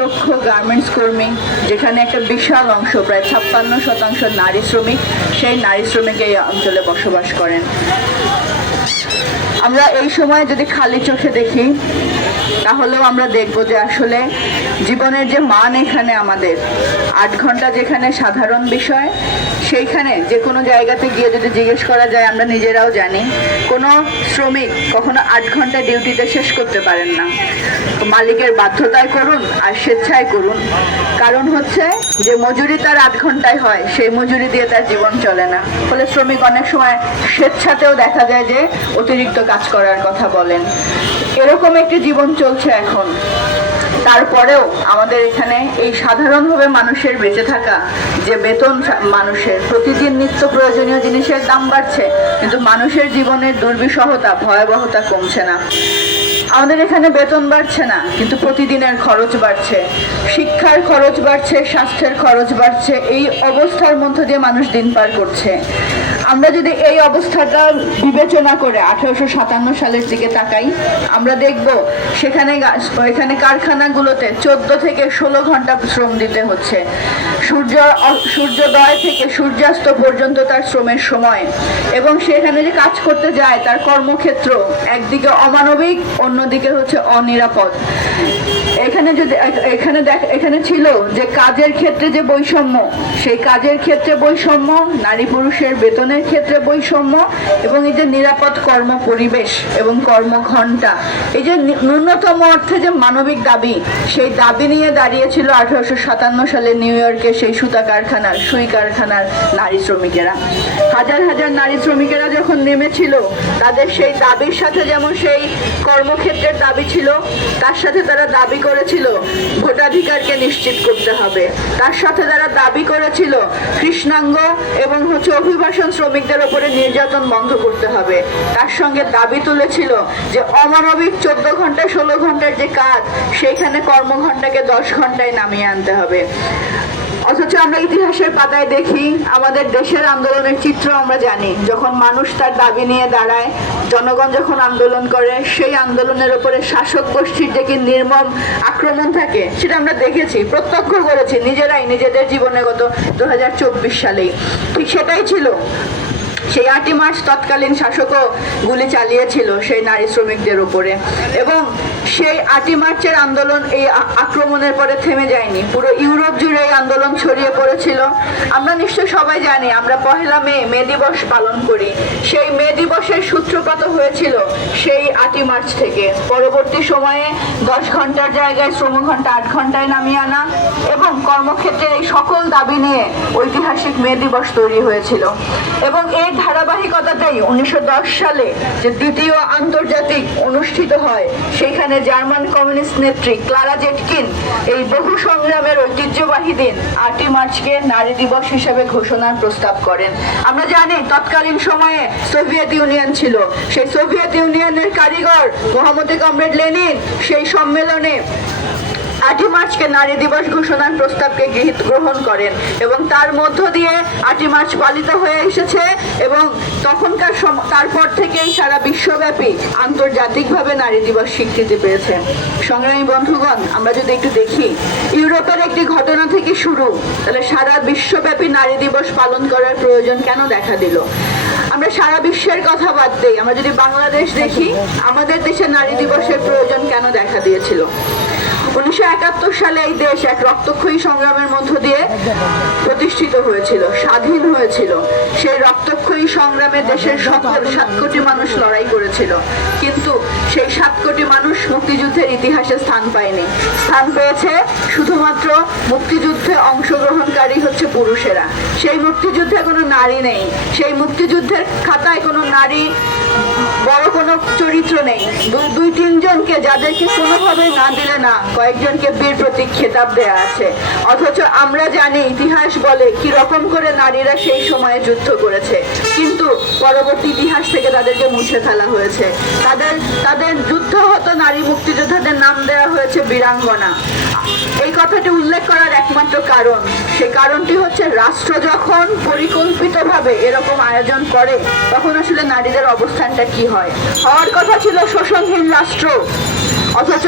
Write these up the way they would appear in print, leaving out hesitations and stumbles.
লক্ষ গার্মেন্টস কর্মী, যেখানে একটা বিশাল অংশ প্রায় 56% নারী শ্রমিক, সেই নারী শ্রমিক এই অঞ্চলে বসবাস করেন। আমরা এই সময় যদি খালি চোখে দেখি তাহলেও আমরা দেখব যে আসলে জীবনের যে মান এখানে আমাদের 8 ঘন্টা যেখানে সাধারণ বিষয়, সেইখানে যে কোনো জায়গাতে গিয়ে যদি জিজ্ঞেস করা যায়, আমরা নিজেরাও জানি কোনো শ্রমিক কখনো 8 ঘন্টা ডিউটিতে শেষ করতে পারেন না। মালিকের বাধ্যতায় করুন আর স্বেচ্ছায় করুন, কারণ হচ্ছে যে মজুরি তার 8 ঘন্টায় হয়, সেই মজুরি দিয়ে তার জীবন চলে না। ফলে শ্রমিক অনেক সময় স্বেচ্ছাতেও দেখা যায় যে অতিরিক্ত কাজ করার কথা বলেন। এরকম একটি জীবন চলছে এখন। তারপরেও আমাদের এখানে এই সাধারণভাবে মানুষের বেঁচে থাকা, যে বেতন মানুষের প্রতিদিন নিত্য প্রয়োজনীয় জিনিসের দাম বাড়ছে, কিন্তু মানুষের জীবনের দুর্বিষহতা ভয়াবহতা কমছে না। আমাদের এখানে বেতন বাড়ছে না, কিন্তু প্রতিদিনের খরচ বাড়ছে, শিক্ষার খরচ বাড়ছে, স্বাস্থ্যের খরচ বাড়ছে। এই অবস্থার মধ্য দিয়ে মানুষ দিন পার করছে। আমরা যদি এই অবস্থাটা বিবেচনা করে 1857 সালের দিকে তাকাই, আমরা দেখব এখানে কারখানাগুলোতে 14 থেকে 16 ঘন্টা শ্রম দিতে হচ্ছে। সূর্যোদয় থেকে সূর্যাস্ত পর্যন্ত তার শ্রমের সময়, এবং সেখানে যে কাজ করতে যায় তার কর্মক্ষেত্র একদিকে অমানবিক, অন্যদিকে হচ্ছে অনিরাপদ। এখানে ছিল যে কাজের ক্ষেত্রে যে বৈষম্য, সেই কাজের ক্ষেত্রে বৈষম্য, নারী পুরুষের বেতনের ক্ষেত্রে বৈষম্য, এবং এই যে নিরাপদ কর্ম পরিবেশ এবং কর্মঘণ্টা, এই যে ন্যূনতম অর্থে যে মানবিক দাবি, সেই দাবি নিয়ে দাঁড়িয়েছিল 1857 সালে নিউ ইয়র্কে সেই সুতা কারখানার, সুই কারখানার নারী শ্রমিকেরা। হাজার হাজার নারী শ্রমিকেরা যখন নেমেছিল, তাদের সেই দাবির সাথে যেমন সেই কর্মক্ষেত্রের দাবি ছিল, তার সাথে তারা দাবি করেছিল ভোটাধিকারকে নিশ্চিত করতে হবে। তার সাথে তারা দাবি করেছিল কৃষ্ণাঙ্গ এবং অভিবাসন শ্রমিকদের উপরে নির্যাতন বন্ধ করতে হবে। তার সঙ্গে দাবি তুলেছিল যে অমানবিক 14 ঘন্টা 16 ঘন্টার যে কাজ, সেইখানে কর্মঘণ্টাকে 10 ঘন্টায় নামিয়ে আনতে হবে। অথচ আমরা ইতিহাসের পাতায় দেখি, আমাদের দেশের আন্দোলনের চিত্র আমরা জানি। যখন মানুষ তার দাবি নিয়ে দাঁড়ায়, জনগণ যখন আন্দোলন করে, সেই আন্দোলনের উপরে শাসক গোষ্ঠীর যে কি নির্মম আক্রমণ থাকে, সেটা আমরা দেখেছি, প্রত্যক্ষ করেছি নিজেরাই, নিজেদের জীবনে গত 2024 সালেই। ঠিক সেটাই ছিল। সেই 8ই মার্চ তৎকালীন শাসকও গুলি চালিয়েছিল সেই নারী শ্রমিকদের উপরে, এবং সেই 8ই মার্চের আন্দোলন এই আক্রমণের পরে থেমে যায়নি। পুরো ইউরোপ জুড়ে এই আন্দোলন ছড়িয়ে পড়েছিল। আমরা নিশ্চয় সবাই জানি, আমরা 1 মে দিবস পালন করি। সেই মে দিবসের সূত্রপাত হয়েছিল সেই 8ই মার্চ থেকে। পরবর্তী সময়ে 10 ঘন্টার জায়গায় শ্রমঘণ্টা 8 ঘন্টায় নামিয়ে আনা, এবং কর্মক্ষেত্রের এই সকল দাবি নিয়ে ঐতিহাসিক মে দিবস তৈরি হয়েছিল। এবং এই ধারাবাহিকতাতেই 1910 সালে যে দ্বিতীয় আন্তর্জাতিক অনুষ্ঠিত হয়, সেখানে জার্মান কমিউনিস্ট নেত্রী ক্লারা জেটকিন এই বহু সংগ্রামের ঐতিহ্যবাহী দিন 8ই মার্চকে নারী দিবস হিসেবে ঘোষণার প্রস্তাব করেন। আমরা জানি তৎকালীন সময়ে সোভিয়েত ইউনিয়ন ছিল। সেই সোভিয়েত ইউনিয়নের কারিগর মহামতি কমরেড লেনিন সেই সম্মেলনে 8ই মার্চকে নারী দিবস ঘোষণার প্রস্তাবকে গ্রহণ করেন, এবং তার মধ্য দিয়ে 8ই মার্চ পালিত হয়ে এসেছে। এবং তারপর থেকেই সারা বিশ্বব্যাপী আন্তর্জাতিকভাবে নারী দিবস স্বীকৃতি পেয়েছে। সংগ্রামী বন্ধুগণ, আমরা যদি একটু দেখি ইউরোপের একটি ঘটনা থেকে শুরু, তাহলে সারা বিশ্বব্যাপী নারী দিবস পালন করার প্রয়োজন কেন দেখা দিল? আমরা সারা বিশ্বের কথা বাদ দিই, আমরা যদি বাংলাদেশ দেখি, আমাদের দেশে নারী দিবসের প্রয়োজন কেন দেখা দিয়েছিল? 1971 সালে এই দেশ এক রক্তক্ষয়ী সংগ্রামের মধ্য দিয়ে প্রতিষ্ঠিত হয়েছিল, স্বাধীন হয়েছিল। সেই রক্তক্ষয়ী সংগ্রামে দেশের সকল 7 কোটি মানুষ লড়াই করেছিল, কিন্তু সেই 7 কোটি মানুষ মুক্তিযুদ্ধের ইতিহাসে স্থান পায়নি। স্থান পেয়েছে শুধুমাত্র মুক্তিযুদ্ধে অংশগ্রহণকারী হচ্ছে পুরুষেরা। সেই মুক্তিযুদ্ধে কোনো নারী নেই, সেই মুক্তিযুদ্ধের খাতায় কোনো নারী বড় কোনো চরিত্র নেই। 2-3 জনকে, যাদেরকে কোনোভাবে না দিলে না, কয়েকজনকে বীর প্রতীক খেতাব দেয়া আছে। অথচ আমরা জানি, ইতিহাস বলে কি রকম করে নারীরা সেই সময়ে যুদ্ধ করেছে, কিন্তু পরবর্তী ইতিহাস থেকে তাদেরকে মুছে ফেলা হয়েছে। তাদের যুদ্ধহত নারী মুক্তিযোদ্ধাদের নাম দেওয়া হয়েছে বীরাঙ্গনা। এই কথাটি উল্লেখ করার একমাত্র কারণ, সেই কারণটি হচ্ছে রাষ্ট্র যখন পরিকল্পিতভাবে এরকম আয়োজন করে, তখন আসলে নারীদের অবস্থানটা কি হয়। হওয়ার কথা ছিল শোষণহীন রাষ্ট্র, অথচ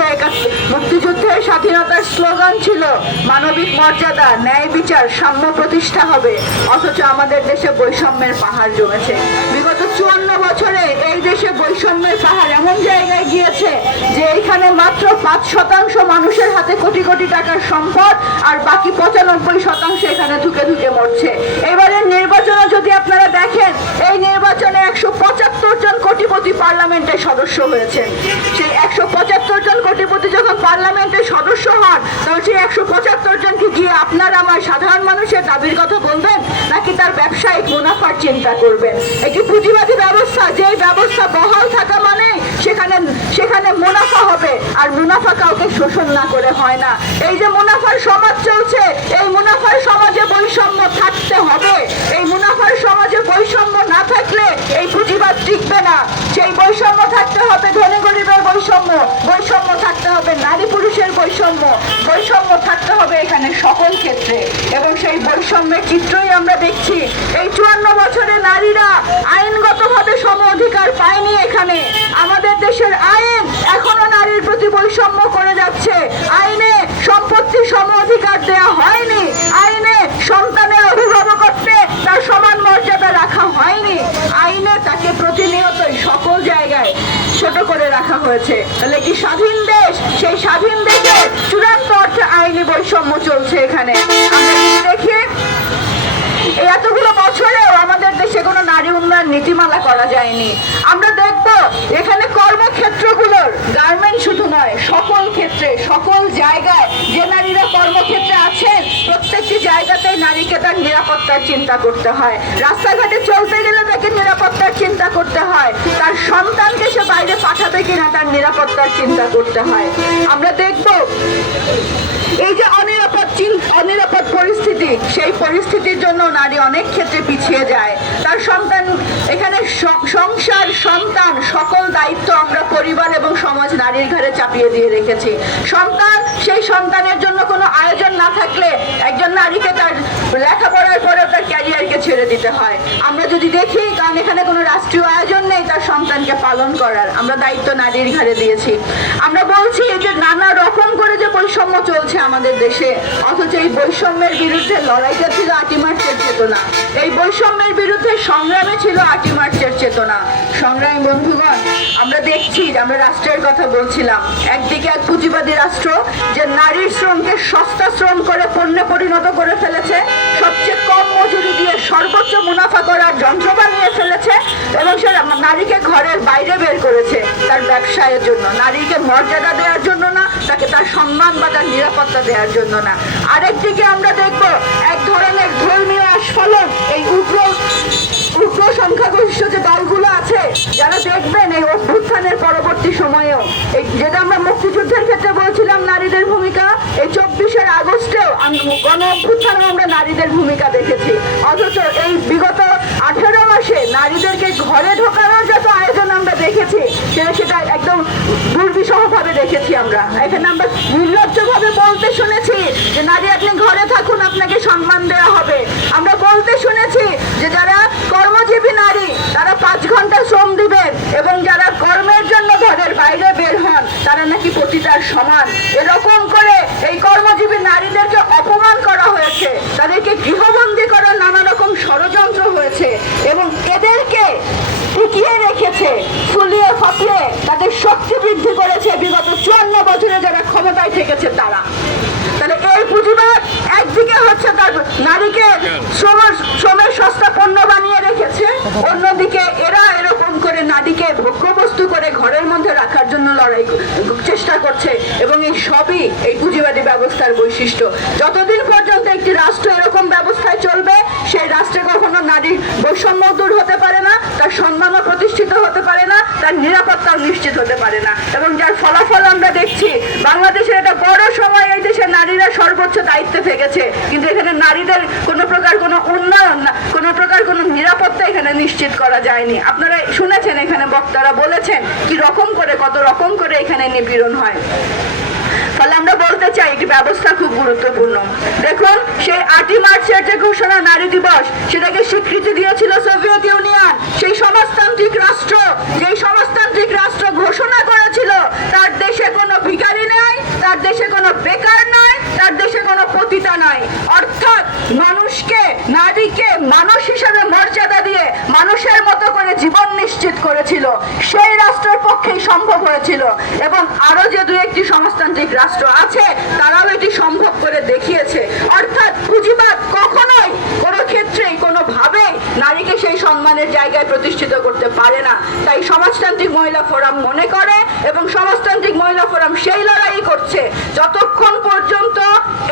মুক্তিযুদ্ধের স্বাধীনতার স্লোগান ছিল মানবিক মর্যাদা, ন্যায় বিচার, সাম্য প্রতিষ্ঠা হবে, অথচ আমাদের দেশে বৈষম্যের পাহাড় জমেছে। বিগত 54 বছরে এই দেশে বৈষম্যের পাহাড় এমন জায়গায় গিয়েছে যে এইখানে মাত্র 5% মানুষের হাতে কোটি কোটি টাকার সম্পদ, আর বাকি 95% এখানে ধুকে ধুকে মরছে। এবারের নির্বাচনে যদি আপনারা দেখেন, এই নির্বাচনে 175 জন কোটিপতি পার্লামেন্টের সদস্য হয়েছেন। সেই 175 জন কোটিপতি যখন পার্লামেন্টের সদস্য হন, তখন সেই 175 জনকে গিয়ে আপনার আমার সাধারণ মানুষের দাবির কথা বলবেন, নাকি তার ব্যবসায়িক মুনাফার চিন্তা করবেন? একটি পুঁজিবাদী ব্যবস্থা, যে ব্যবস্থা বহাল থাকা মানে সেখানে মুনাফা হবে, আর মুনাফা কাউকে শোষণ না করে হয় না। এই যে মুনাফার সমাজ চলছে, এই মুনাফার সমাজে বৈষম্য থাকতে হবে। এই মুনাফার সমাজে বৈষম্য না থাকলে এই পুঁজিবাদ টিকবে না। সেই বৈষম্য থাকতে হবে ধনী গরিবের বৈষম্য, বৈষম্য থাকতে হবে নারী পুরুষের বৈষম্য, বৈষম্য থাকতে হবে এখানে সকল ক্ষেত্রে। এবং সেই বৈষম্যের চিত্রই আমরা দেখছি। এই 54 বছরে নারীরা আইনগতভাবে সম অধিকার পায়নি। এখানে আমাদের দেশের আইন এখনো নারীর প্রতি বৈষম্য করে যাচ্ছে। আইনে সম্পত্তির সম অধিকার দেওয়া হয়নি, আইনে সন্তানের অভিভাবকত্বে তার সমান মর্যাদা রাখা হয়নি, আইনে তাকে প্রতিনিয়তই সকল জায়গায় ছোট করে রাখা হয়েছে। তাহলে কি স্বাধীন দেশ? সেই স্বাধীন দেশে চূড়ান্ত অর্থে আইনি বৈষম্য চলছে এখানে। আমরা যদি দেখি, এই এতগুলো বছরেও আমাদের দেশে কোনো নারী উন্নয়ন নীতিমালা করা যায়নি। আমরা দেখব এখানে কর্মক্ষেত্রগুলোর, গার্মেন্ট শুধু নয়, সকল ক্ষেত্রে সকল জায়গায় যে নারীরা কর্মক্ষেত্রে আছেন, প্রত্যেকটি জায়গাতেই নারীকে তার নিরাপত্তার চিন্তা করতে হয়। রাস্তাঘাটে চলতে গেলে তাকে নিরাপত্তার চিন্তা করতে হয়। তার সন্তানকে সে বাইরে পাঠাবে কিনা তার নিরাপত্তার চিন্তা করতে হয়। আমরা দেখব এই যে অনিরাপদ পরিস্থিতি, সেই পরিস্থিতির জন্য নারী অনেক ক্ষেত্রে পিছিয়ে যায়। তার সন্তান, এখানে সংসার, সন্তান, সকল দায়িত্ব আমরা পরিবার এবং সমাজ নারীর ঘাড়ে চাপিয়ে দিয়ে রেখেছি। সন্তান, সেই সন্তানের জন্য কোনো আয়োজন না থাকলে একজন নারীকে তার লেখাপড়ার পরে তার ক্যারিয়ারকে ছেড়ে দিতে হয়। আমরা যদি দেখি, কারণ এখানে কোনো রাষ্ট্রীয় আয়োজন নেই তার সন্তানকে পালন করার, আমরা দায়িত্ব নারীর ঘাড়ে দিয়েছি। আমরা বলছি যে নানা রকম করে যে বৈষম্য চলছে আমাদের দেশে, অথচ এই বৈষম্যের বিরুদ্ধে লড়াইটা ছিল 8ই মার্চের চেতনা। এই বৈষম্যের বিরুদ্ধে সংগ্রামে ছিল 8ই মার্চের চেতনা। সংগ্রামী বন্ধুগণ, আমরা দেখছি যে আমরা রাষ্ট্রের কথা বলছিলাম, একদিকে এক পুঁজিবাদী রাষ্ট্র যে নারীর শ্রমকে সস্তা শ্রম করে পণ্যে পরিণত করে ফেলেছে, সবচেয়ে কম মজুরি দিয়ে সর্বোচ্চ মুনাফা করার যন্ত্র বানিয়ে ফেলেছে, এবং সে নারীকে ঘরের বাইরে বের করেছে তার ব্যবসায়ের জন্য, নারীকে মর্যাদা দেওয়ার জন্য না, তাকে তার সম্মান বা তার নিরাপত্তা দেওয়ার জন্য না। আরেকদিকে আমরা দেখব এক ধরনের ধর্মীয় আস্ফালন, এই উগ্র সংখ্যাগরিষ্ঠ যে দলগুলো আছে, যারা দেখবেন এই অভ্যুত্থানের পরবর্তী সময়েও, এই যেটা আমরা মুক্তিযুদ্ধের ক্ষেত্রে বলছিলাম নারীদের ভূমিকা, এই 24শে আগস্টেও গণ অভ্যুত্থানে আমরা নারীদের ভূমিকা দেখেছি। অথচ এই বিগত 18 মাসে নারীদেরকে ঘরে ঢোকানোর যত আয়োজন আমরা দেখেছি, সেটা একদম দুর্বিষহভাবে দেখেছি। আমরা এখানে আমরা নির্লজ্জভাবে বলতে শুনেছি যে নারী আপনি ঘরে থাকুন, আপনাকে সম্মান দেওয়া হবে। আমরা বলতে শুনেছি যে যারা কর্মজীবী নারী তারা 5 ঘন্টা শ্রম দিবেন, এবং যারা কর্মের জন্য ঘরের বাইরে বের হন তারা নাকি পতিতার সমান। এরকম করে এই কর্মজীবী নারীদেরকে অপমান করা হয়েছে, তাদেরকে গৃহবন্দী করার নানা রকম ষড়যন্ত্র হয়েছে, এবং এদেরকে টিকিয়ে রেখেছে, ফুলিয়ে ফাঁপিয়ে তাদের শক্তি বৃদ্ধি করেছে বিগত 54 বছরে যারা ক্ষমতায় থেকেছে তারা। তাহলে এই পুঁজিবাদ একদিকে হচ্ছে তার নারীকে শ্রমের সস্তা পণ্য বানিয়ে রেখেছে, অন্যদিকে এরা এরকম করে নারীকে ভোগ্যবস্তু করে ঘরের মধ্যে রাখার জন্য লড়াই চেষ্টা করছে। এবং এই সবই এই পুঁজিবাদী ব্যবস্থার বৈশিষ্ট্য। যতদিন পর্যন্ত একটি রাষ্ট্র এরকম ব্যবস্থায় চলবে, সেই রাষ্ট্রে কখনো নারীর বৈষম্য দূর হতে পারে না, তার সম্মানও প্রতিষ্ঠিত হতে পারে না, তার নিরাপত্তাও নিশ্চিত হতে পারে না। এবং যার ফলাফল আমরা দেখছি, বাংলাদেশের একটা বড় সময় এই দেশের নারীরা সর্বোচ্চ দায়িত্বে থেকেছে, কিন্তু এখানে নারীদের কোনো প্রকার কোনো উন্নয়ন না, কোনো প্রকার কোনো নিরাপত্তা এখানে নিশ্চিত করা যায়নি। আপনারা শুনেছেন এখানে বক্তারা বলেছেন কি রকম করে, কত রকম করে এখানে নিপীড়ন হয়। ফলে আমরা বলতে চাই একটি ব্যবস্থা খুব গুরুত্বপূর্ণ। দেখুন, সেই 8ই মার্চের যে ঘোষণা নারী দিবস, সেটাকে স্বীকৃতি দিয়েছিল সোভিয়েত ইউনিয়ন, সেই সমাজতান্ত্রিক রাষ্ট্র, যেই সমাজতান্ত্রিক রাষ্ট্র ঘোষণা করেছিল তার দেশে কোনো তার দেশে কোনো বেকার নয়, তার দেশে কোনো পতিতা নয়। অর্থাৎ মানুষকে, নারীকে মানুষ হিসেবে মর্যাদা দিয়ে মানুষের মতো করে জীবন নিশ্চিত করেছিল, সেই রাষ্ট্রের পক্ষেই সম্ভব হয়েছিল। এবং আরো যে দু একটি সমাজতান্ত্রিক রাষ্ট্র আছে তারাও এটি সম্ভব করে দেখিয়েছে। অর্থাৎ পুঁজিবাদ কখনোই কোনো ক্ষেত্রেই কোনোভাবে নারীকে সেই সম্মানের জায়গায় প্রতিষ্ঠিত করতে পারে না। তাই সমাজতান্ত্রিক মহিলা ফোরাম মনে করে এবং সমাজতান্ত্রিক মহিলা ফোরাম সেই লড়াই করছে, যতক্ষণ পর্যন্ত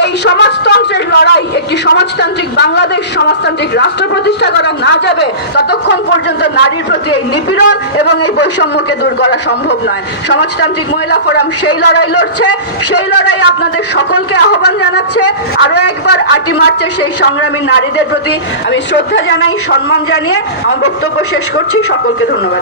এই সমাজতন্ত্রের লড়াই, একটি সমাজতান্ত্রিক বাংলাদেশ সমাজতান্ত্রিক রাষ্ট্র প্রতিষ্ঠা করা না যাবে, ততক্ষণ পর্যন্ত নারীর প্রতি এই নিপীড়ন এবং এই বৈষম্যকে দূর করা সম্ভব নয়। সমাজতান্ত্রিক মহিলা ফোরাম সেই লড়াই লড়ছে, সেই লড়াই আপনাদের সকলকে আহ্বান জানাচ্ছে। আরো একবার 8ই মার্চের সেই সংগ্রামী নারীদের প্রতি আমি শ্রদ্ধা জানাই, সম্মান জানিয়ে আমার বক্তব্য শেষ করছি। সকলকে ধন্যবাদ।